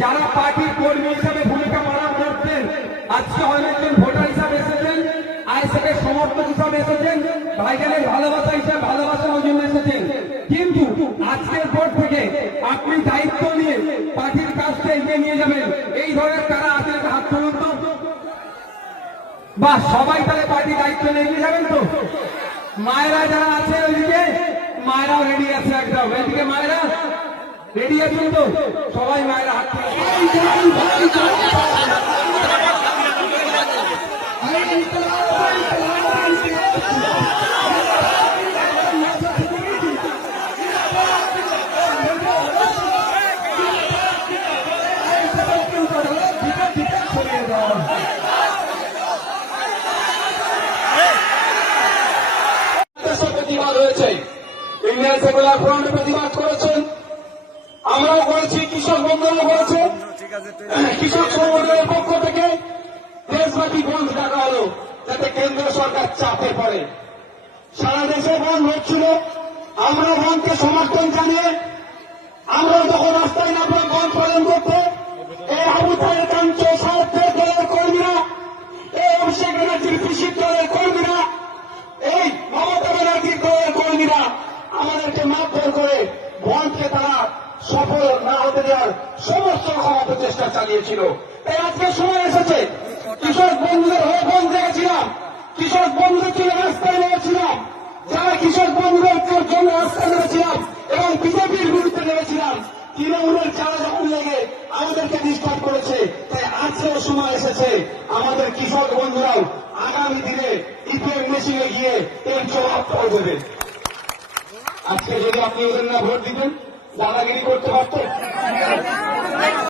যারা পার্টির কর্মী হিসাবে ভূমিকা পালন করতেন আজকে এসেছেন আইএসএফের সমর্থক হিসাবে এসেছেন। ভাইজানের ভালোবাসা হিসাবে ভালোবাসার জন্য এসেছেন। কিন্তু আজকের পর থেকে আপনি দায়িত্ব নিয়ে পার্টির কাজটা এগিয়ে নিয়ে যাবেন। এই ধরনের কারা আছেন হাত তুলুন তো। বা সবাই তাহলে পার্টি দায়িত্ব নিয়ে এগিয়ে যাবেন তো? মায়েরা যারা আছে ওইদিকে, মায়েরাও রেডি আছে একদম। এদিকে মায়েরা রেডি আছেন তো? সবাই মায়েরা হাত দেশে প্রতিবাদ হয়েছে ইন্ডিয়ান সেকুলার প্রতিবাদ করেছেন। আমরাও করেছি, কৃষক বন্ধুরা করেছে। কৃষক সংগঠনের পক্ষ থেকে দেশব্যাপী বন্ধ ডাকা হলো, যাতে কেন্দ্র সরকার চাপে পড়ে। সারা দেশে বন্ধ হচ্ছিল আমরা বন্ধকে সমর্থন আমাদেরকে করে বন্ধকে তারা সফল না হতে দেওয়ার সমস্ত রকম অপচেষ্টা চালিয়েছিল। তাই আজকে সময় এসেছে। কৃষক বন্ধুদের হয়ে বন্ধ দেখেছিলাম কৃষক বন্ধুদের ছিল রাস্তায় নেমেছিলাম। যারা কৃষক বন্ধুদের জন্য রাস্তায় নেমেছিলাম এবং বিজেপির বিরুদ্ধে নেমেছিলাম, তৃণমূলের চারা যখন লেগে আমাদেরকে ডিস্টার্ব করেছে, তাই আজকেও সময় এসেছে। আমাদের কৃষক বন্ধুরাও আগামী দিনে ইপিএম মেশিনে গিয়ে এর জবাব পাল দেবে আজকে যদি আপনি ওদের না ভোট দিতেন দাদাগিরি করতে পারতেন?